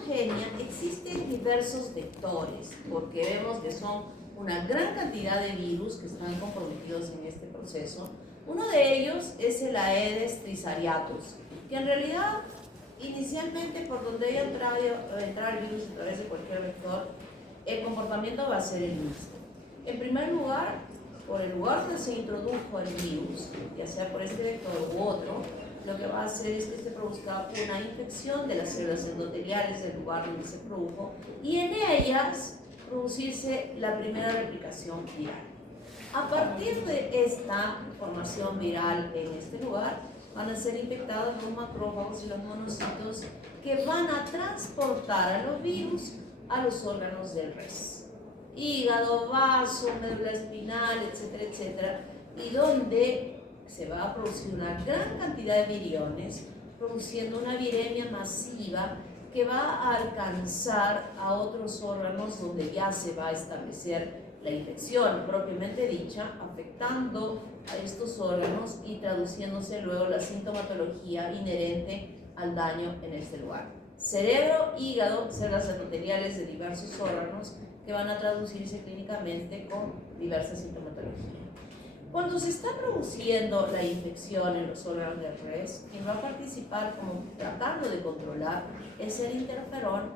homogénea existen diversos vectores, porque vemos que son una gran cantidad de virus que están comprometidos en este proceso. Uno de ellos es el Aedes trisariatus, que en realidad inicialmente por donde haya entrar el virus a través de cualquier vector, el comportamiento va a ser el mismo. En primer lugar, por el lugar donde se introdujo el virus, ya sea por este vector u otro, lo que va a hacer es que se produzca una infección de las células endoteliales del lugar donde se produjo y en ellas producirse la primera replicación viral. A partir de esta formación viral en este lugar, van a ser infectados los macrófagos y los monocitos que van a transportar a los virus a los órganos del res. Hígado, vaso, médula espinal, etcétera, etcétera, y donde se va a producir una gran cantidad de viriones, produciendo una viremia masiva que va a alcanzar a otros órganos donde ya se va a establecer la infección propiamente dicha, afectando a estos órganos y traduciéndose luego la sintomatología inherente al daño en este lugar. Cerebro, hígado, células endoteliales de diversos órganos que van a traducirse clínicamente con diversas sintomatologías. Cuando se está produciendo la infección en los órganos del res, quien va a participar como tratando de controlar es el interferón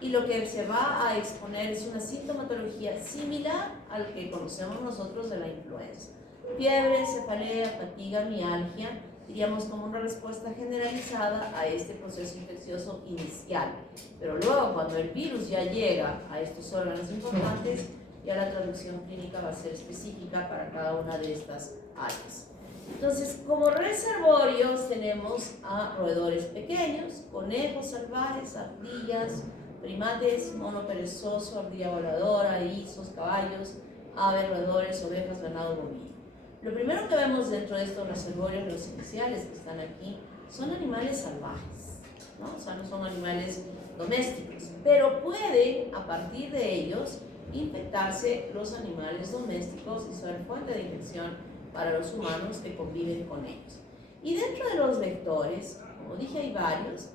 y lo que se va a exponer es una sintomatología similar al que conocemos nosotros de la influenza. Fiebre, cefalea, fatiga, mialgia, diríamos como una respuesta generalizada a este proceso infeccioso inicial. Pero luego cuando el virus ya llega a estos órganos importantes, ya la traducción clínica va a ser específica para cada una de estas áreas. Entonces, como reservorios tenemos a roedores pequeños, conejos salvajes, ardillas, primates, mono perezoso, ardilla voladora, erizos, caballos, aves, roedores, ovejas, ganado bovino. Lo primero que vemos dentro de estos reservorios, los iniciales que están aquí, son animales salvajes, ¿no? O sea, no son animales domésticos, pero pueden, a partir de ellos, infectarse los animales domésticos y ser fuente de infección para los humanos que conviven con ellos. Y dentro de los vectores, como dije, hay varios.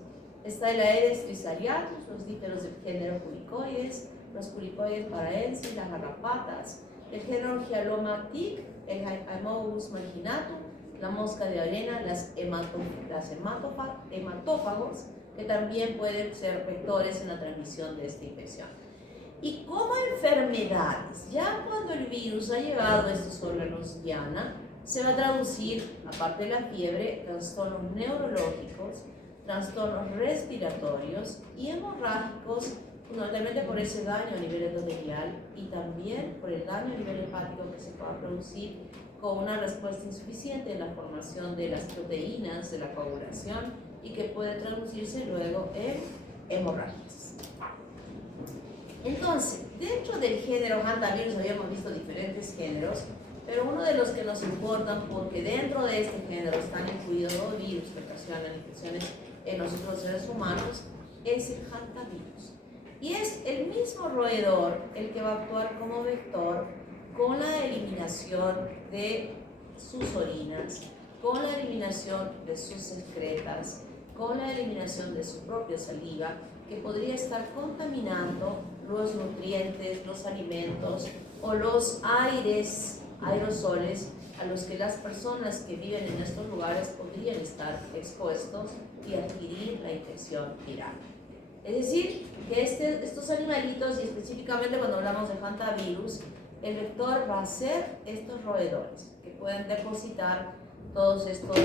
Está el Aedes trisariatus, los dípteros del género Culicoides, los Culicoides paraensis, las garrapatas, el género Hyaloma tic, el Haemogus marginatum, la mosca de arena, las hematófagos, que también pueden ser vectores en la transmisión de esta infección. Y como enfermedades, ya cuando el virus ha llegado a estos órganos diana, se va a traducir, aparte de la fiebre, trastornos neurológicos, trastornos respiratorios y hemorrágicos, fundamentalmente por ese daño a nivel endotelial y también por el daño a nivel hepático que se pueda producir con una respuesta insuficiente en la formación de las proteínas de la coagulación y que puede traducirse luego en hemorragias. Entonces, dentro del género hantavirus habíamos visto diferentes géneros, pero uno de los que nos importan porque dentro de este género están incluidos los virus que ocasionan infecciones en nosotros seres humanos, es el hantavirus. Y es el mismo roedor el que va a actuar como vector con la eliminación de sus orinas, con la eliminación de sus excretas, con la eliminación de su propia saliva, que podría estar contaminando los nutrientes, los alimentos o los aerosoles a los que las personas que viven en estos lugares podrían estar expuestos y adquirir la infección viral. Es decir, que estos animalitos, y específicamente cuando hablamos de hantavirus, el vector va a ser estos roedores que pueden depositar todos estas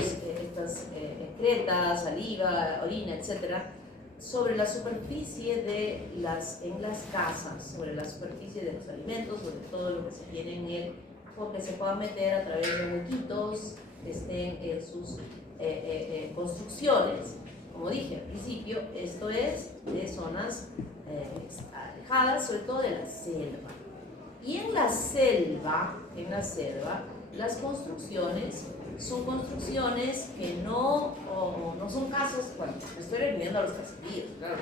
excretas, saliva, orina, etcétera, sobre la superficie en las casas, sobre la superficie de los alimentos, sobre todo lo que se tiene en él, porque se pueda meter a través de huequitos que estén en sus construcciones. Como dije al principio, esto es de zonas alejadas, sobre todo de la selva. Y en la selva, las construcciones son construcciones que no son casas, bueno, me estoy refiriendo a los caseríos, claro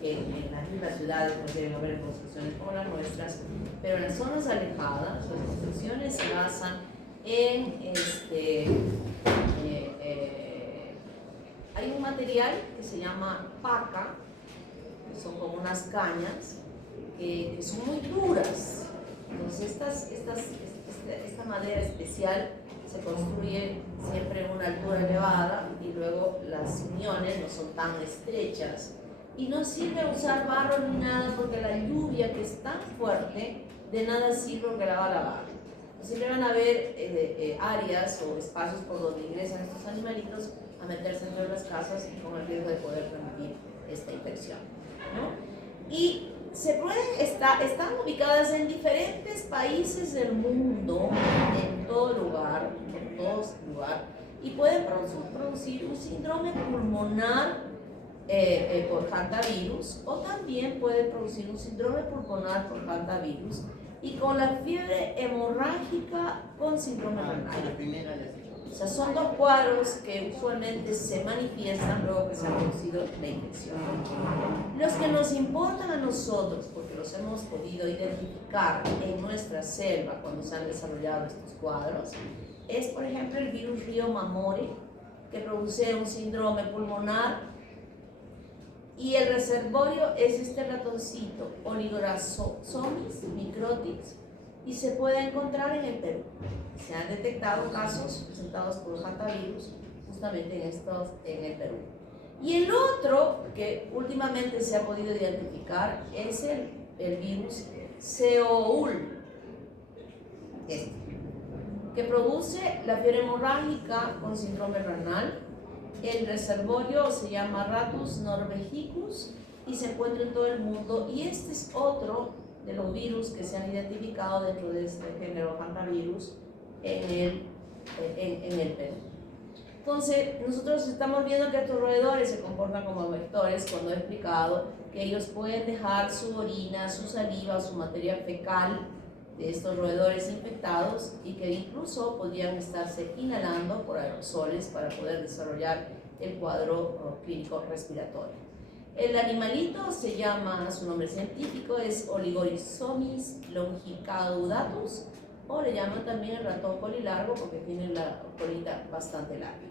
que en las mismas ciudades no deben haber construcciones como las nuestras, pero en las zonas alejadas las construcciones se basan en hay un material que se llama paca, que unas cañas que son muy duras. Entonces esta madera especial se construye siempre en una altura elevada y luego las uniones no son tan estrechas. Y no sirve usar barro ni nada porque la lluvia, que es tan fuerte, de nada sirve porque la va a lavar. Siempre van a haber áreas o espacios por donde ingresan estos animalitos a meterse dentro de las casas y con el riesgo de poder transmitir esta infección, ¿no? Y están ubicadas en diferentes países del mundo, en todo lugar, y pueden producir un síndrome pulmonar por hantavirus, o también pueden producir un síndrome pulmonar por hantavirus y con la fiebre hemorrágica con síndrome renal. O sea, son dos cuadros que usualmente se manifiestan luego que se ha producido la infección. Los que nos importan a nosotros, porque los hemos podido identificar en nuestra selva cuando se han desarrollado estos cuadros, es, por ejemplo, el virus Río Mamori, que produce un síndrome pulmonar, y el reservorio es este ratoncito, Oligorazomis microtix, y se puede encontrar en el Perú. Se han detectado casos presentados por hantavirus justamente en el Perú. Y el otro que últimamente se ha podido identificar es el virus COUL, que produce la fiebre hemorrágica con síndrome renal. El reservorio se llama Ratus norvegicus y se encuentra en todo el mundo, y este es otro de los virus que se han identificado dentro de este género hantavirus en el Perú. Entonces, nosotros estamos viendo que estos roedores se comportan como vectores cuando he explicado que ellos pueden dejar su orina, su saliva, su materia fecal de estos roedores infectados, y que incluso podrían estarse inhalando por aerosoles para poder desarrollar el cuadro clínico respiratorio. El animalito se llama, su nombre científico es Oligorizomis longicaudatus, o le llaman también el ratón colilargo porque tiene la colita bastante larga.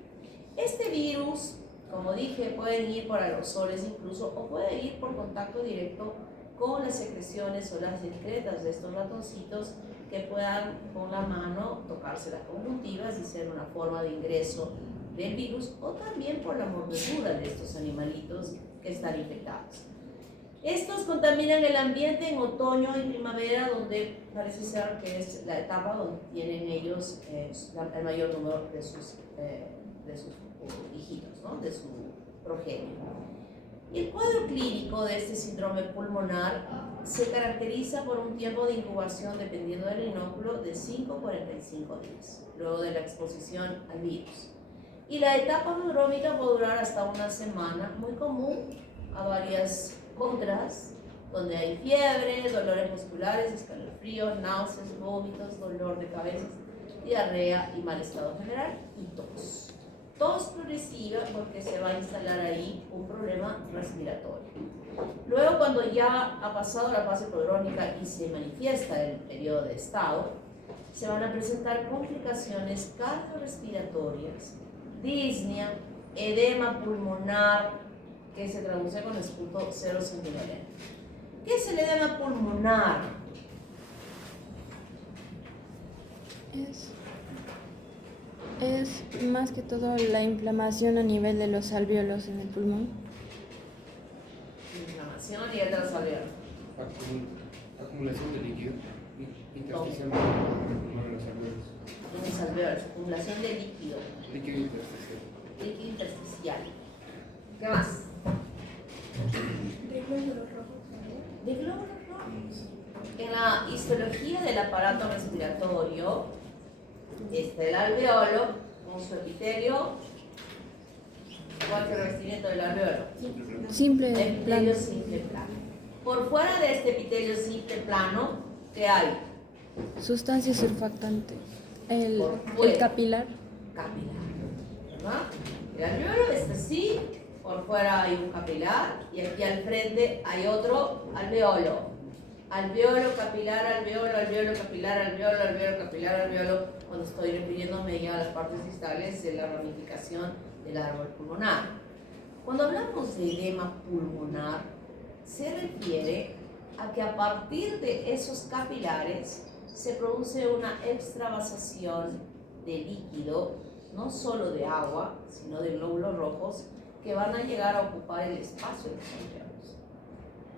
Este virus, como dije, pueden ir por aerosoles incluso, o puede ir por contacto directo con las secreciones o las excretas de estos ratoncitos, que puedan con la mano tocarse las conjuntivas y ser una forma de ingreso del virus, o también por la mordedura de estos animalitos que están infectados. Estos contaminan el ambiente en otoño y primavera, donde parece ser que es la etapa donde tienen ellos el mayor número de sus hijitos, ¿no? De su progenie. Y el cuadro clínico de este síndrome pulmonar se caracteriza por un tiempo de incubación, dependiendo del inóculo, de 5 a 45 días, luego de la exposición al virus. Y la etapa prodrómica puede durar hasta una semana, muy común a varias otras, donde hay fiebre, dolores musculares, escalofríos, náuseas, vómitos, dolor de cabeza, diarrea y mal estado general, y tos. Tos progresiva porque se va a instalar ahí un problema respiratorio. Luego, cuando ya ha pasado la fase prodrómica y se manifiesta el periodo de estado, se van a presentar complicaciones cardiorrespiratorias, disnea, edema pulmonar, que se traduce con esputo serosanguinolento. ¿Qué es el edema pulmonar? Es más que todo la inflamación a nivel de los alvéolos en el pulmón. Inflamación a nivel de los alvéolos. Acumulación de líquido intersticial en los alvéolos. En los alvéolos, acumulación de líquido. Líquido intersticial. Líquido intersticial. ¿Qué más? De glóbulos rojos. De glóbulos rojos. En la histología del aparato respiratorio, el alveolo con su epitelio. ¿Cuál es el revestimiento del alveolo? Simple Epitelio plano. simple plano. Por fuera de este epitelio simple plano, ¿qué hay? Sustancias surfactantes. El fuera. capilar. Capilar, ¿verdad? El alveolo está así, por fuera hay un capilar y aquí al frente hay otro alveolo. Alveolo, capilar, alveolo, alveolo, capilar, alveolo, alveolo, capilar, alveolo, cuando estoy refiriéndome ya a las partes distales de la ramificación del árbol pulmonar. Cuando hablamos de edema pulmonar, se refiere a que a partir de esos capilares se produce una extravasación de líquido, no solo de agua, sino de glóbulos rojos, que van a llegar a ocupar el espacio de los alveolos.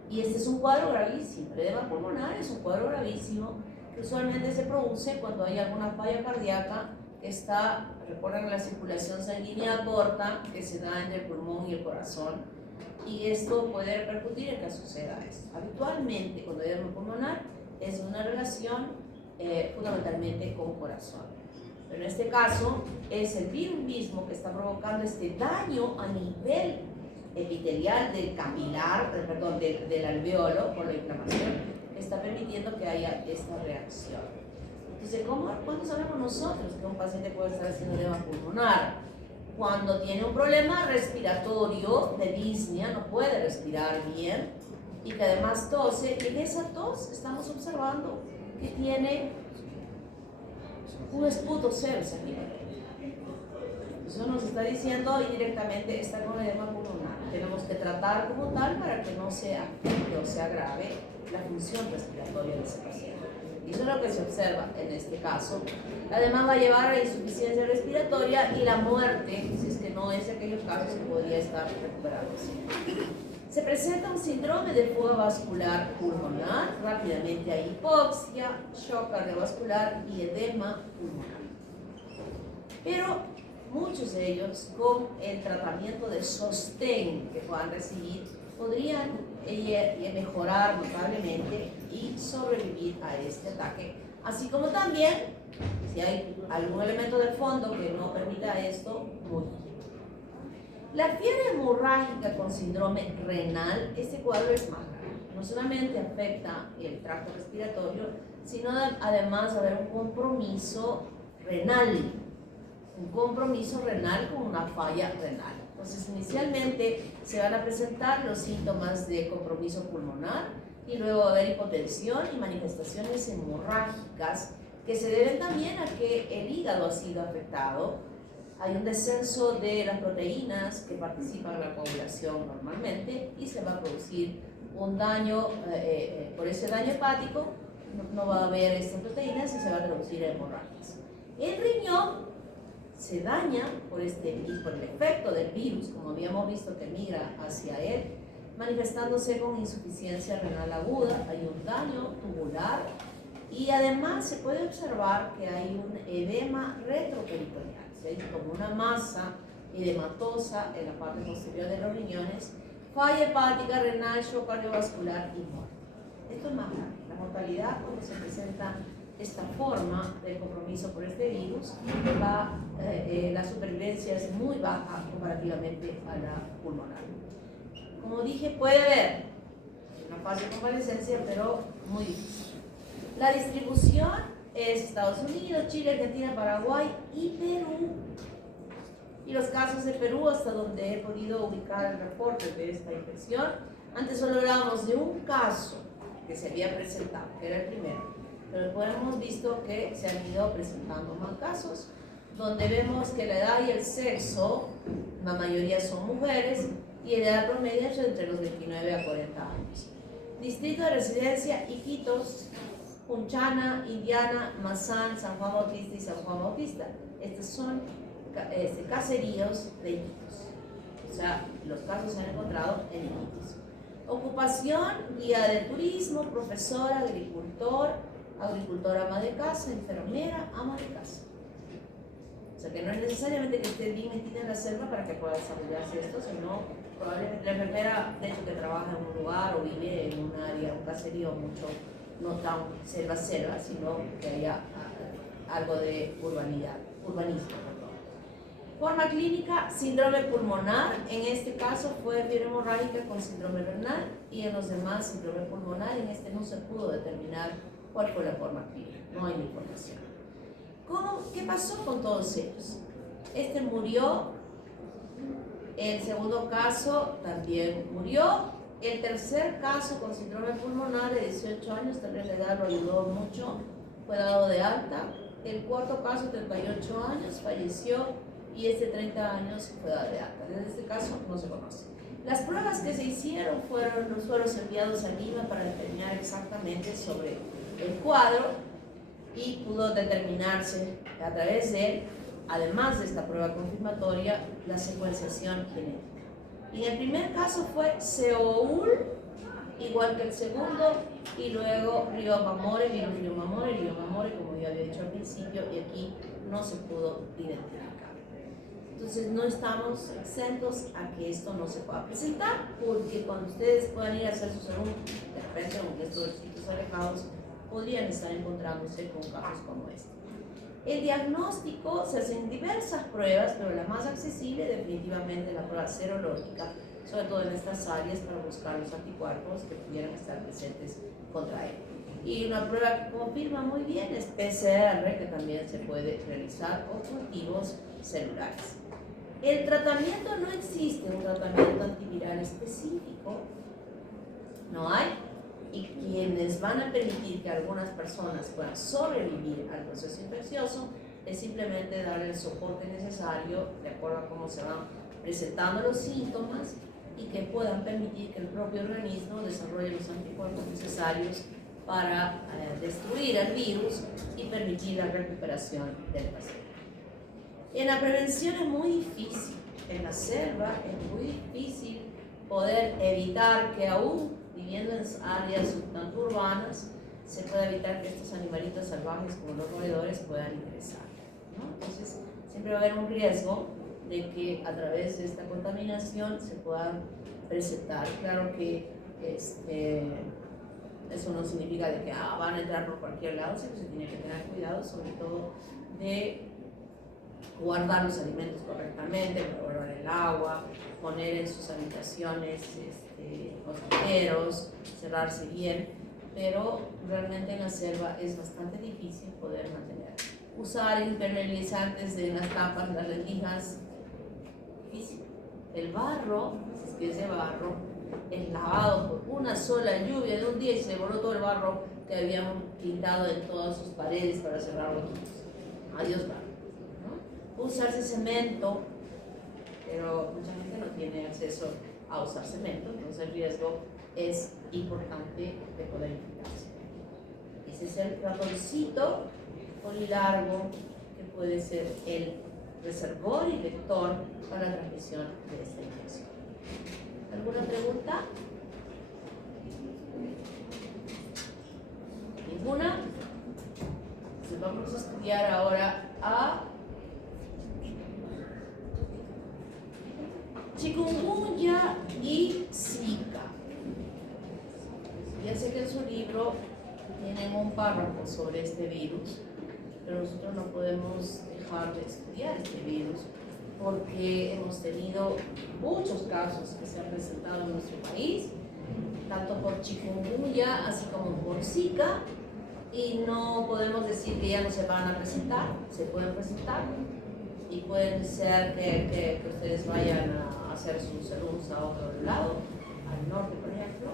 Y este es un cuadro gravísimo. El edema pulmonar es un cuadro gravísimo que usualmente se produce cuando hay alguna falla cardíaca que está, recuerden, la circulación sanguínea corta que se da entre el pulmón y el corazón, y esto puede repercutir en que suceda esto. Habitualmente, cuando hay edema pulmonar, es una relación fundamentalmente con corazón. Pero en este caso, es el virus mismo que está provocando este daño a nivel epitelial del capilar, del alveolo por la inflamación, que está permitiendo que haya esta reacción. Entonces, ¿cuándo sabemos nosotros que un paciente puede estar haciendo edema pulmonar? Cuando tiene un problema respiratorio de disnea, no puede respirar bien y que además tose, y en esa tos estamos observando que tiene un esputo cerce aquí. Eso nos está diciendo indirectamente está con edema pulmonar. Tenemos que tratar como tal para que no se afecte o se agrave la función respiratoria de ese paciente. Y eso es lo que se observa en este caso. Además va a llevar a la insuficiencia respiratoria y la muerte, si es que no es aquellos casos que podría estar recuperándose. Se presenta un síndrome de fuga vascular pulmonar, rápidamente hay hipoxia, shock cardiovascular y edema pulmonar. Pero muchos de ellos, con el tratamiento de sostén que puedan recibir, podrían mejorar notablemente y sobrevivir a este ataque. Así como también, si hay algún elemento de fondo que no permita esto, morir. La fiebre hemorrágica con síndrome renal, este cuadro es más grave. No solamente afecta el tracto respiratorio, sino además haber un compromiso renal. Un compromiso renal con una falla renal. Entonces, inicialmente se van a presentar los síntomas de compromiso pulmonar y luego va a haber hipotensión y manifestaciones hemorrágicas que se deben también a que el hígado ha sido afectado. Hay un descenso de las proteínas que participan en la coagulación normalmente y se va a producir un daño, por ese daño hepático no va a haber estas proteínas y se va a producir hemorragias. El riñón se daña por el efecto del virus, como habíamos visto que migra hacia él, manifestándose con insuficiencia renal aguda, hay un daño tubular y además se puede observar que hay un edema retroperitoneal. Hay como una masa edematosa en la parte posterior de los riñones, falla hepática, renal, shock cardiovascular y muerte. Esto es más grave. La mortalidad cuando se presenta esta forma de compromiso por este virus, la supervivencia es muy baja comparativamente a la pulmonar. Como dije, puede haber una fase de convalescencia, pero muy difícil. La distribución es Estados Unidos, Chile, Argentina, Paraguay y Perú. Y los casos de Perú, hasta donde he podido ubicar el reporte de esta infección, antes solo hablábamos de un caso que se había presentado, que era el primero, pero después hemos visto que se han ido presentando más casos, donde vemos que la edad y el sexo, la mayoría son mujeres, y la edad promedio es entre los 29 a 40 años. Distrito de residencia: Iquitos, Punchana, Indiana, Mazán, San Juan Bautista y San Juan Bautista. Estos son caseríos de Iquitos. O sea, los casos se han encontrado en Iquitos. Ocupación: guía de turismo, profesor, agricultor, ama de casa, enfermera, ama de casa. O sea que no es necesariamente que esté bien metida en la selva para que pueda desarrollarse esto, sino probablemente la enfermera, de hecho, que trabaja en un lugar o vive en un área, un caserío mucho, no tan selva, sino que haya algo de urbanismo. Forma clínica: síndrome pulmonar, en este caso fue fiebre hemorrágica con síndrome renal, y en los demás síndrome pulmonar. En este no se pudo determinar cuál fue la forma clínica, no hay información. ¿Qué pasó con todos ellos? Este murió, el segundo caso también murió, el tercer caso con síndrome pulmonar de 18 años, tal vez la edad lo ayudó mucho, fue dado de alta. El cuarto caso, 38 años, falleció, y este 30 años fue dado de alta. Desde este caso no se conoce. Las pruebas que se hicieron fueron los sueros enviados a Lima para determinar exactamente sobre el cuadro y pudo determinarse a través de él, además de esta prueba confirmatoria, la secuenciación genética. Y en el primer caso fue Seoul, igual que el segundo, y luego Riomamore, virus Riomamore, como yo había dicho al principio, y aquí no se pudo identificar. Entonces no estamos exentos a que esto no se pueda presentar, porque cuando ustedes puedan ir a hacer su salud, de repente, aunque estos sitios alejados, podrían estar encontrándose con casos como este. El diagnóstico se hacen diversas pruebas, pero la más accesible definitivamente es la prueba serológica, sobre todo en estas áreas para buscar los anticuerpos que pudieran estar presentes contra él. Y una prueba que confirma muy bien es PCR, que también se puede realizar, o cultivos celulares. El tratamiento, no existe un tratamiento antiviral específico, no hay, y quienes van a permitir que algunas personas puedan sobrevivir al proceso infeccioso es simplemente dar el soporte necesario de acuerdo a cómo se van presentando los síntomas y que puedan permitir que el propio organismo desarrolle los anticuerpos necesarios para destruir el virus y permitir la recuperación del paciente. En la prevención es muy difícil, en la selva es muy difícil poder evitar que aún viviendo en áreas tanto urbanas se pueda evitar que estos animalitos salvajes como los roedores puedan ingresar, ¿no? Entonces siempre va a haber un riesgo de que a través de esta contaminación se puedan presentar. Claro que eso no significa de que van a entrar por cualquier lado, sino que se tiene que tener cuidado sobre todo de guardar los alimentos correctamente, probar el agua, poner en sus habitaciones costeros, cerrarse bien, pero realmente en la selva es bastante difícil poder mantener. Usar impermeabilizantes en las tapas, las rendijas, difícil. El barro, si es que es de barro, es lavado por una sola lluvia de un día y se borró todo el barro que habíamos pintado en todas sus paredes para cerrar los ojos. Adiós barro. Usarse cemento, pero mucha gente no tiene acceso a usar cemento, entonces el riesgo es importante de poder infectarse. Ese es el ratoncito polilargo que puede ser el reservorio y vector para la transmisión de esta infección. ¿Alguna pregunta? ¿Ninguna? Entonces vamos a estudiar ahora a chikungunya y Zika. Ya sé que en su libro tienen un párrafo sobre este virus, pero nosotros no podemos dejar de estudiar este virus porque hemos tenido muchos casos que se han presentado en nuestro país, tanto por chikungunya así como por Zika, y no podemos decir que ya no se van a presentar, se pueden presentar y pueden ser que ustedes vayan a hacer sus alumnos a otro lado, al norte por ejemplo,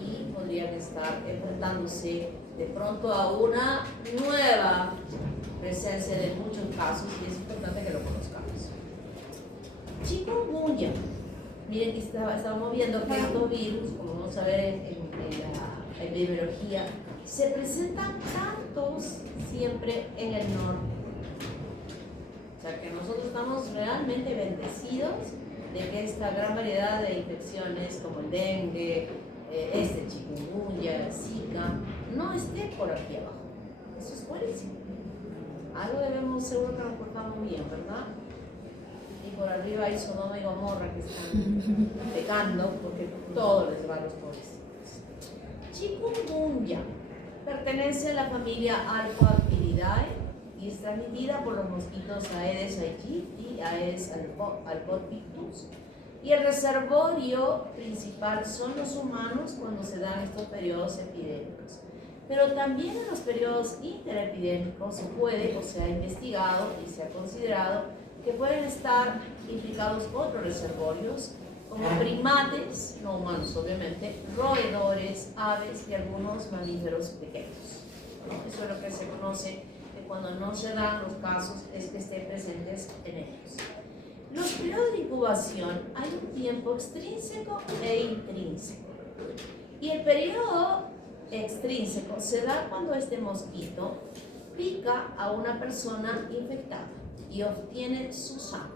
y podrían estar enfrentándose de pronto a una nueva presencia de muchos casos y es importante que lo conozcamos. Chikungunya, miren que estábamos viendo que estos virus, como vamos a ver en la epidemiología, se presentan tantos siempre en el norte. O sea que nosotros estamos realmente bendecidos de que esta gran variedad de infecciones como el dengue, chikungunya, Zika, no esté por aquí abajo. Eso es buenísimo. Algo debemos seguro que nos portamos bien, ¿verdad? Y por arriba hay Sodoma y Gomorra que están pecando porque todo les va a los pobres. Chikungunya pertenece a la familia Alphapiridae y es transmitida por los mosquitos Aedes aegypti y Aedes albopictus. Y el reservorio principal son los humanos cuando se dan estos periodos epidémicos. Pero también en los periodos interepidémicos se puede o se ha investigado y se ha considerado que pueden estar implicados otros reservorios como primates, no humanos obviamente, roedores, aves y algunos mamíferos pequeños. Eso es lo que se conoce que cuando no se dan los casos es que estén presentes en ellos. Los periodos de incubación hay un tiempo extrínseco e intrínseco. Y el periodo extrínseco se da cuando este mosquito pica a una persona infectada y obtiene su sangre.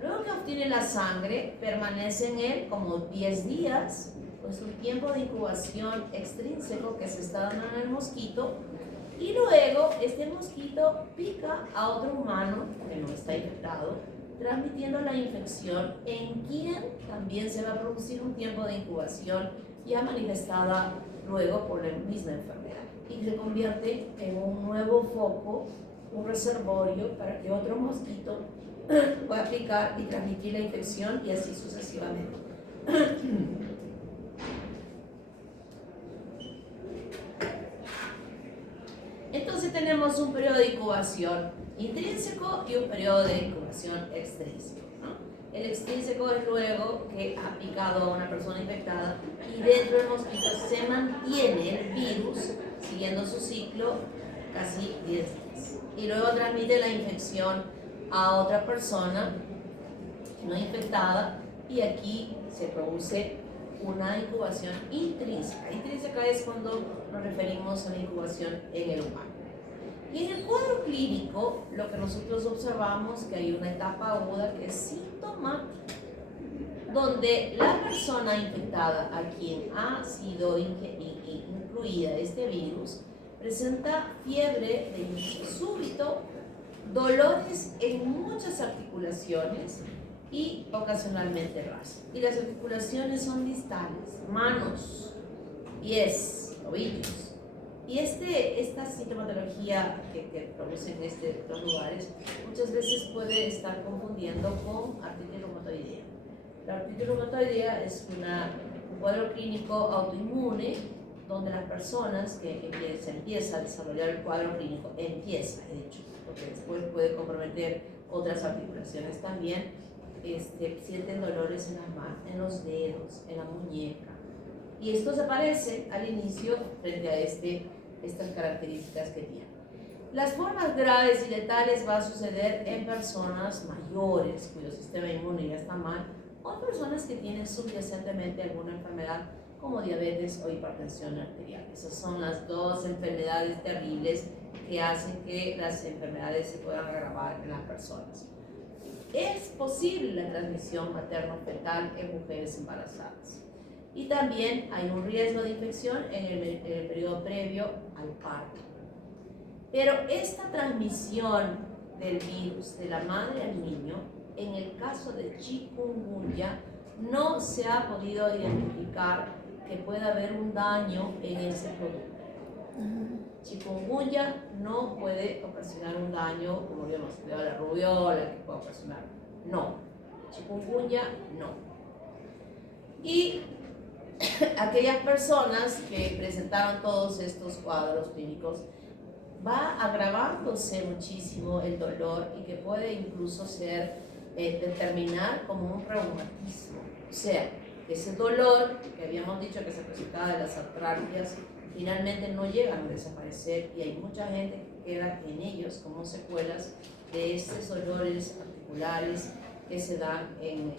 Luego que obtiene la sangre, permanece en él como 10 días, pues un tiempo de incubación extrínseco que se está dando en el mosquito, y luego este mosquito pica a otro humano que no está infectado, transmitiendo la infección en quien también se va a producir un tiempo de incubación ya manifestada luego por la misma enfermedad, y se convierte en un nuevo foco, un reservorio para que otro mosquito pueda picar y transmitir la infección, y así sucesivamente. Entonces tenemos un periodo de incubación intrínseco y un periodo de incubación extrínseco, ¿no? El extrínseco es luego que ha picado a una persona infectada y dentro del mosquito se mantiene el virus siguiendo su ciclo casi 10 días. Y luego transmite la infección a otra persona no infectada, y aquí se produce una incubación intrínseca. Intrínseca es cuando nos referimos a la incubación en el humano. Y en el cuadro clínico, lo que nosotros observamos que hay una etapa aguda que es sintomática, donde la persona infectada a quien ha sido incluida este virus presenta fiebre de inicio súbito, dolores en muchas articulaciones y ocasionalmente ras. Y las articulaciones son distales, manos, pies, tobillos. Y esta sintomatología que producen estos lugares muchas veces puede estar confundiendo con artritis reumatoidea. La artritis reumatoidea es un cuadro clínico autoinmune donde las personas que se empieza a desarrollar el cuadro clínico, empieza, de hecho, porque después puede comprometer otras articulaciones también, sienten dolores en las manos, en los dedos, en la muñeca. Y esto se aparece al inicio frente a estas características que tiene. Las formas graves y letales va a suceder en personas mayores cuyo sistema inmune ya está mal, o en personas que tienen subyacentemente alguna enfermedad como diabetes o hipertensión arterial. Esas son las dos enfermedades terribles que hacen que las enfermedades se puedan agravar en las personas. Es posible la transmisión materno-fetal en mujeres embarazadas. Y también hay un riesgo de infección en el periodo previo al parto. Pero esta transmisión del virus de la madre al niño, en el caso de chikungunya, no se ha podido identificar que pueda haber un daño en ese producto. Chikungunya no puede ocasionar un daño, como habíamos estudiado la rubiola, que puede ocasionar. No. Chikungunya, no. Y aquellas personas que presentaron todos estos cuadros clínicos, va agravándose muchísimo el dolor y que puede incluso ser determinar como un reumatismo. O sea, ese dolor que habíamos dicho que se presentaba de las artralgias finalmente no llegan a desaparecer, y hay mucha gente que queda en ellos como secuelas de estos dolores articulares que se dan en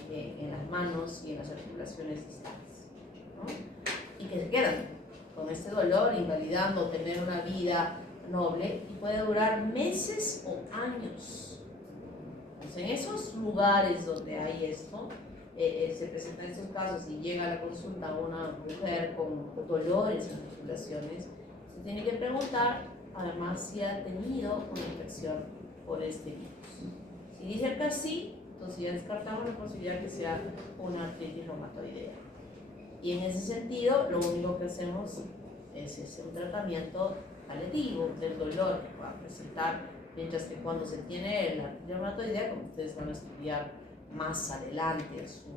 las manos y en las articulaciones distales, ¿no? Y que se quedan con este dolor, invalidando tener una vida noble, y puede durar meses o años. Entonces, en esos lugares donde hay esto, se presentan estos casos y llega a la consulta una mujer con dolores en las articulaciones, se tiene que preguntar además si ha tenido una infección por este virus. Si dice que sí, entonces ya descartamos la posibilidad que sea una artritis reumatoidea. Y en ese sentido, lo único que hacemos es un tratamiento paliativo del dolor que va a presentar, mientras que cuando se tiene la artritis reumatoidea, como ustedes van a estudiar más adelante en su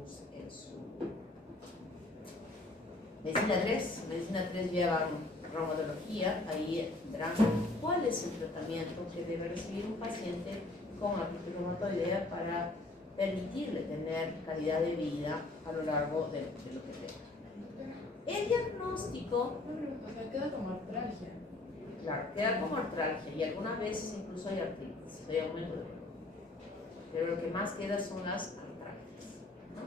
medicina 3 lleva reumatología, ahí verán cuál es el tratamiento que debe recibir un paciente con artritis reumatoidea para permitirle tener calidad de vida a lo largo de lo que tenga. El diagnóstico, O sea, queda como artralgia. claro, queda como artralgia y algunas veces incluso hay artritis, hay aumento de dolor. pero lo que más queda son las artrágidas, ¿no?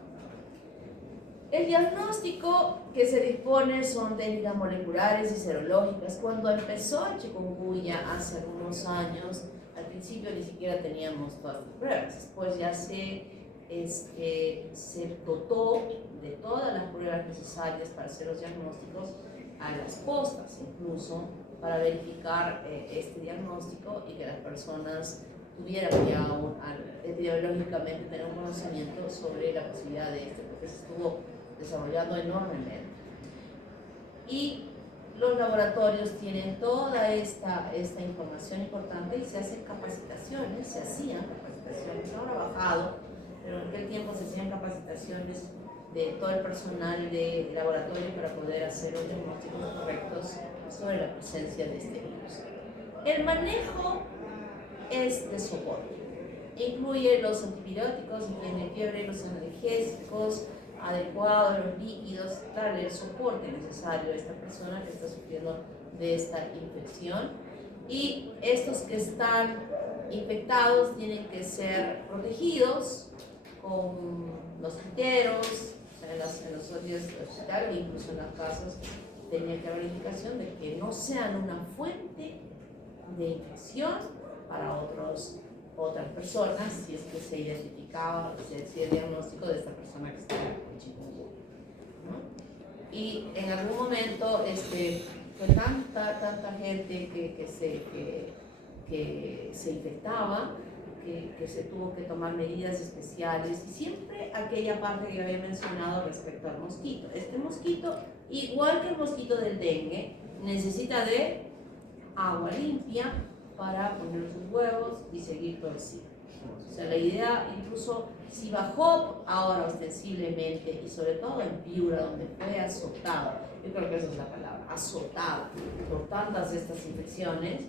El diagnóstico que se dispone son técnicas moleculares y serológicas. Cuando empezó el chikungunya hace algunos años, al principio ni siquiera teníamos todas las pruebas, después ya se dotó de todas las pruebas necesarias para hacer los diagnósticos a las postas, incluso para verificar este diagnóstico y que las personas tuvieran ya epidemiológicamente tener un conocimiento sobre la posibilidad de esto, porque se estuvo desarrollando enormemente. Y los laboratorios tienen toda esta información importante y se hacen capacitaciones, se hacían capacitaciones, ahora ha bajado, pero en aquel tiempo se hacían capacitaciones de todo el personal de laboratorio para poder hacer los diagnósticos correctos sobre la presencia de este virus. El manejo es de soporte, incluye los antibióticos, si tiene fiebre, los analgésicos adecuados, los líquidos, darle el soporte necesario a esta persona que está sufriendo de esta infección. Y estos que están infectados tienen que ser protegidos con los criteros, en los hospitales, incluso en las casas, tenía que haber indicación de que no sean una fuente de infección para otras personas, si es que se identificaba, se hacía el diagnóstico de esta persona que estaba con chikungunya, ¿no? Y en algún momento fue tanta gente que se infectaba, que se tuvo que tomar medidas especiales, y siempre aquella parte que yo había mencionado respecto al mosquito. Este mosquito, igual que el mosquito del dengue, necesita de agua limpia para poner sus huevos y seguir todo el ciclo. O sea, la idea, incluso si bajó ahora ostensiblemente, y sobre todo en Piura, donde fue azotado, yo creo que esa es la palabra, azotado por tantas de estas infecciones,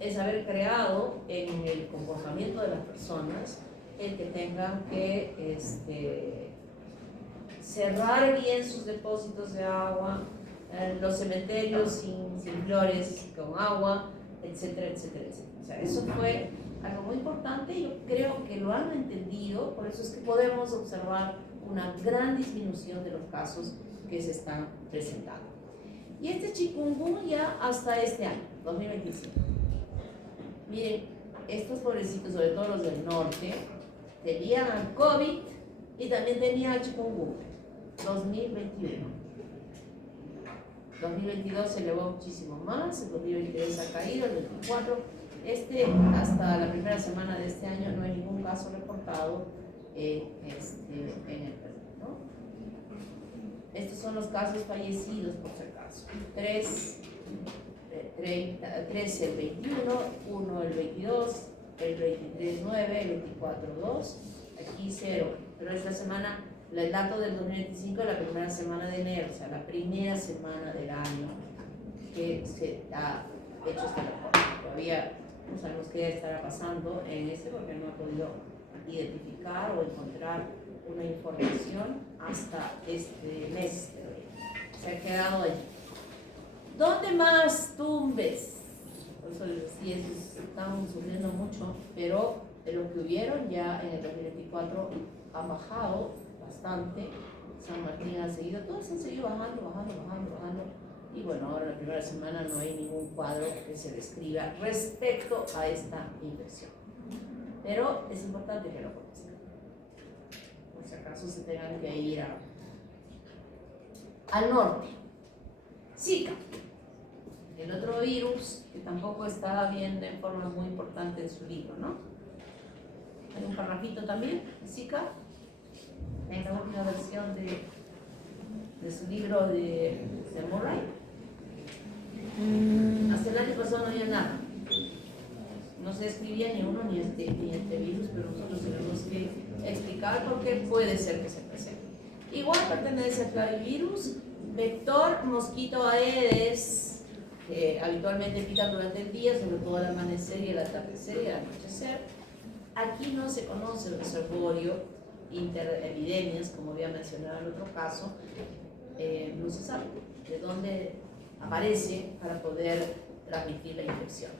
es haber creado en el comportamiento de las personas el que tengan que cerrar bien sus depósitos de agua, los cementerios sin flores con agua, etcétera, etcétera, etcétera. O sea, eso fue algo muy importante y yo creo que lo han entendido, por eso es que podemos observar una gran disminución de los casos que se están presentando. Y este chikungunya hasta este año, 2025. Miren, estos pobrecitos, sobre todo los del norte, tenían COVID y también tenían chikungunya. 2021. 2022 se elevó muchísimo más, el 2023 ha caído, el 2024. Hasta la primera semana de este año no hay ningún caso reportado en el Perú, ¿no? Estos son los casos fallecidos, por si acaso. 3 el 21, 1 el 22, el 23 9, el 24 2, aquí 0. Pero esta semana, el dato del 2025 es la primera semana de enero, o sea, la primera semana del año que se ha hecho este reporte. Todavía no sabemos qué estará pasando en porque no ha podido identificar o encontrar una información hasta este mes de hoy. Se ha quedado ahí. ¿Dónde más tumbes? Por eso les decía, estamos sufriendo mucho, pero de lo que hubieron ya en el 2024 han bajado bastante. San Martín ha seguido, todos han seguido bajando. Y bueno, ahora en la primera semana no hay ningún cuadro que se describa respecto a esta infección. Pero es importante que lo conozcan. Por si acaso se tengan que ir al norte. Zika, el otro virus que tampoco está viendo en forma muy importante en su libro, ¿no? Hay un parrafito también, Zika, en la última versión de su libro de Murray. Hasta el año pasado no había nada. No se escribía ni uno ni este virus, pero nosotros tenemos que explicar por qué puede ser que se presente. Igual pertenece al clavivirus, vector mosquito Aedes, que habitualmente pican durante el día, sobre todo al amanecer y al atardecer y al anochecer. Aquí no se conoce el reservorio interepidemias, como había mencionado en otro caso, no se sabe de dónde aparece para poder transmitir la infección.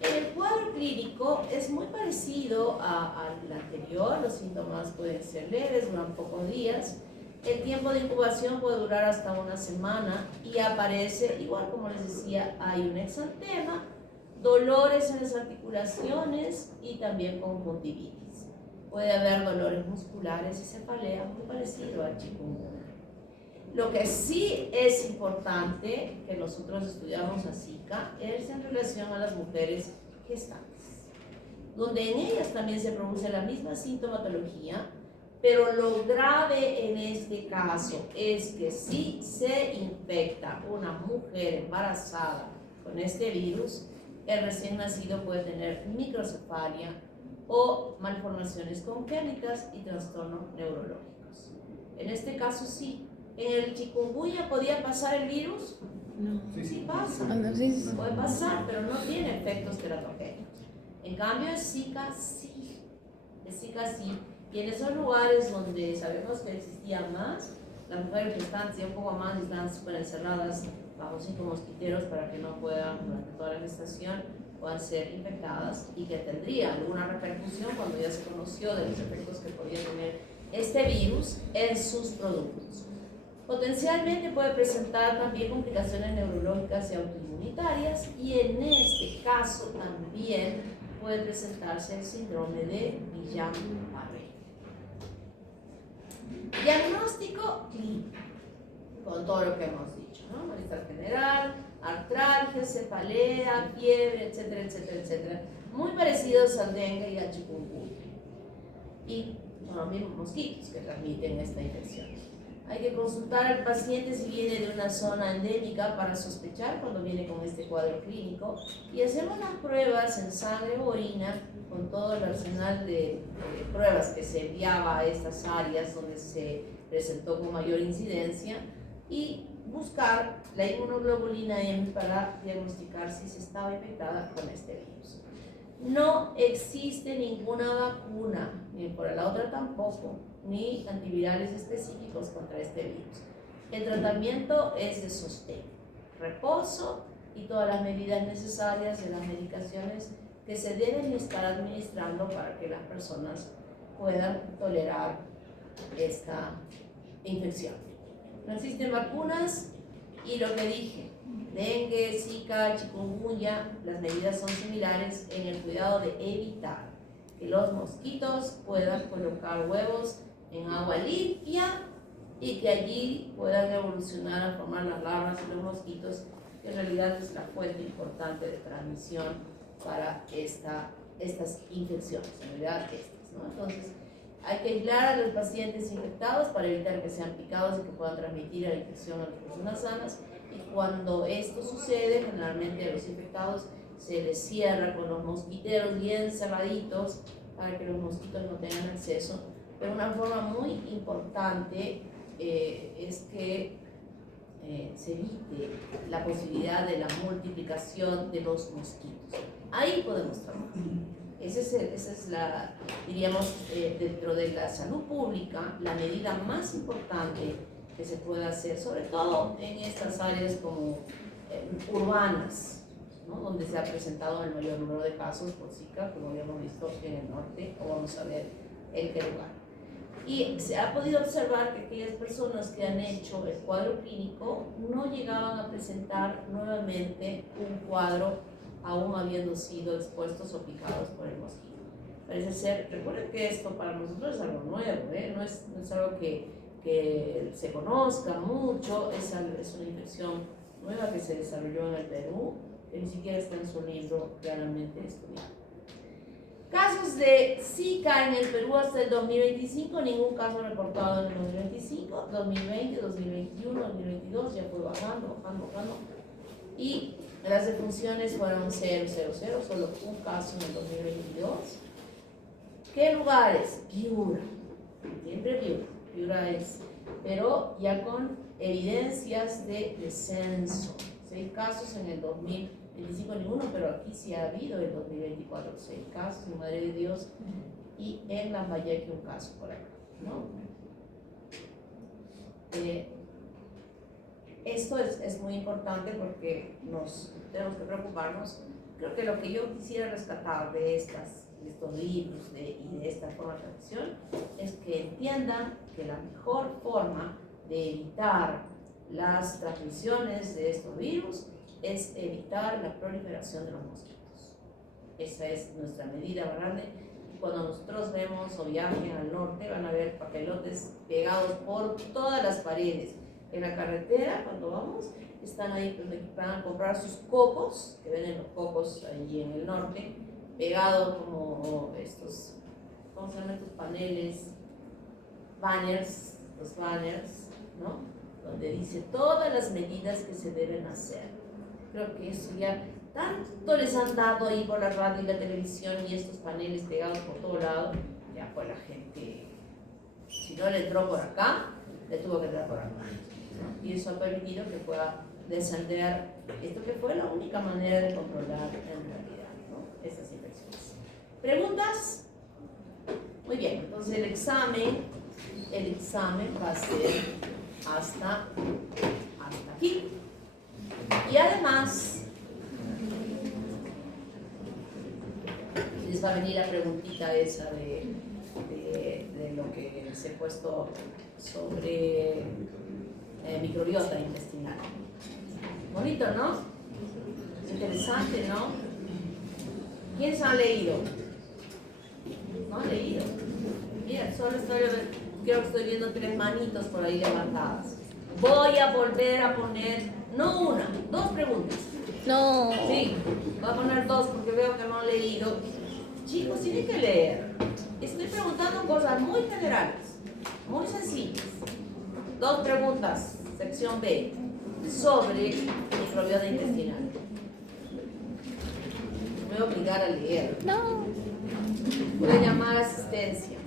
En el cuadro clínico es muy parecido al anterior. Los síntomas pueden ser leves, duran pocos días. El tiempo de incubación puede durar hasta una semana y aparece, igual como les decía, hay un exantema, dolores en las articulaciones y también conjuntivitis. Puede haber dolores musculares y cefalea, muy parecido al chikungunya. Lo que sí es importante que nosotros estudiamos a Zika es en relación a las mujeres gestantes, donde en ellas también se produce la misma sintomatología, pero lo grave en este caso es que si se infecta una mujer embarazada con este virus, el recién nacido puede tener microcefalia o malformaciones congénitas y trastornos neurológicos. En este caso sí. ¿En el chikungunya podía pasar el virus? No. Sí pasa. No, sí. Puede pasar, pero no tiene efectos teratogénicos. En cambio, el Zika sí. El Zika sí. Y en esos lugares donde sabemos que existía más, las mujeres que están un poco más están súper encerradas bajo 5 mosquiteros para que no puedan, durante toda la gestación, puedan ser infectadas y que tendría alguna repercusión cuando ya se conoció de los efectos que podía tener este virus en sus productos. Potencialmente puede presentar también complicaciones neurológicas y autoinmunitarias, y en este caso también puede presentarse el síndrome de Guillain-Barré. Diagnóstico clínico, con todo lo que hemos dicho, ¿no? Malestar general, artralgia, cefalea, fiebre, etcétera, etcétera, etcétera. Muy parecidos al dengue y al chikungunya. Y son los mismos mosquitos que transmiten esta infección. Hay que consultar al paciente si viene de una zona endémica para sospechar cuando viene con este cuadro clínico, y hacemos las pruebas en sangre o orina con todo el arsenal de pruebas que se enviaba a estas áreas donde se presentó con mayor incidencia, y buscar la inmunoglobulina M para diagnosticar si se estaba infectada con este virus. No existe ninguna vacuna, ni por la otra tampoco, ni antivirales específicos contra este virus. El tratamiento es de sostén, reposo y todas las medidas necesarias de las medicaciones que se deben estar administrando para que las personas puedan tolerar esta infección. No existen vacunas, y lo que dije, dengue, Zika, chikungunya, las medidas son similares en el cuidado de evitar que los mosquitos puedan colocar huevos en agua limpia y que allí puedan evolucionar a formar las larvas y los mosquitos, que en realidad es la fuente importante de transmisión para estas infecciones, en realidad estas, ¿no? Entonces, hay que aislar a los pacientes infectados para evitar que sean picados y que puedan transmitir la infección a las personas sanas. Y cuando esto sucede, generalmente a los infectados se les cierra con los mosquiteros bien cerraditos para que los mosquitos no tengan acceso. Pero una forma muy importante es que se evite la posibilidad de la multiplicación de los mosquitos. Ahí podemos trabajar. Esa es la, diríamos, dentro de la salud pública, la medida más importante que se puede hacer, sobre todo en estas áreas como urbanas, ¿no? Donde se ha presentado el mayor número de casos por Zika, como ya hemos visto en el norte, o vamos a ver en qué lugar. Y se ha podido observar que aquellas personas que han hecho el cuadro clínico no llegaban a presentar nuevamente un cuadro aún habiendo sido expuestos o picados por el mosquito. Parece ser, recuerden que esto para nosotros es algo nuevo, no es algo que se conozca mucho, es una infección nueva que se desarrolló en el Perú, que ni siquiera está en su libro claramente estudiado. Casos de Zika en el Perú hasta el 2025, ningún caso reportado en el 2025, 2020, 2021, 2022, ya fue bajando. Y las defunciones fueron 0, solo un caso en el 2022. ¿Qué lugares? Piura, siempre Piura es, pero ya con evidencias de descenso. 6 casos en el 2025, ninguno, pero aquí sí ha habido en el 2024 6 casos en Madre de Dios, y en Lambayeque un caso por acá, ¿no? Esto es muy importante porque tenemos que preocuparnos Creo que lo que yo quisiera rescatar de estos libros y de esta forma de transmisión es que entiendan que la mejor forma de evitar las transmisiones de estos virus es evitar la proliferación de los mosquitos. Esa es nuestra medida grande. Cuando nosotros vemos o viajen al norte, van a ver papelotes pegados por todas las paredes. En la carretera, cuando vamos, están ahí, pues, van a comprar sus cocos, que venden los cocos ahí en el norte, pegados como estos, ¿cómo se llaman estos paneles? Banners, los banners, ¿no? Donde dice todas las medidas que se deben hacer. Creo que eso ya tanto les han dado ahí por la radio y la televisión y estos paneles pegados por todo lado, ya pues la gente, si no le entró por acá, le tuvo que entrar por acá. Y eso ha permitido que pueda descender esto que fue la única manera de controlar en realidad, ¿no? Esas infecciones. ¿Preguntas? Muy bien, entonces el examen va a ser hasta aquí. Y además les va a venir la preguntita esa de lo que les he puesto sobre microbiota intestinal. Bonito, ¿no? Interesante, ¿no? ¿Quién se ha leído? ¿No han leído? Mira, solo creo que estoy viendo 3 manitos por ahí levantadas. Voy a volver a poner, no una, 2 preguntas. No. Sí, voy a poner 2 porque veo que no han leído. Chicos, tienen que leer. Estoy preguntando cosas muy generales, muy sencillas. 2 preguntas, sección B, sobre microbiota intestinal. Me voy a obligar a leer. No. Voy a llamar a asistencia.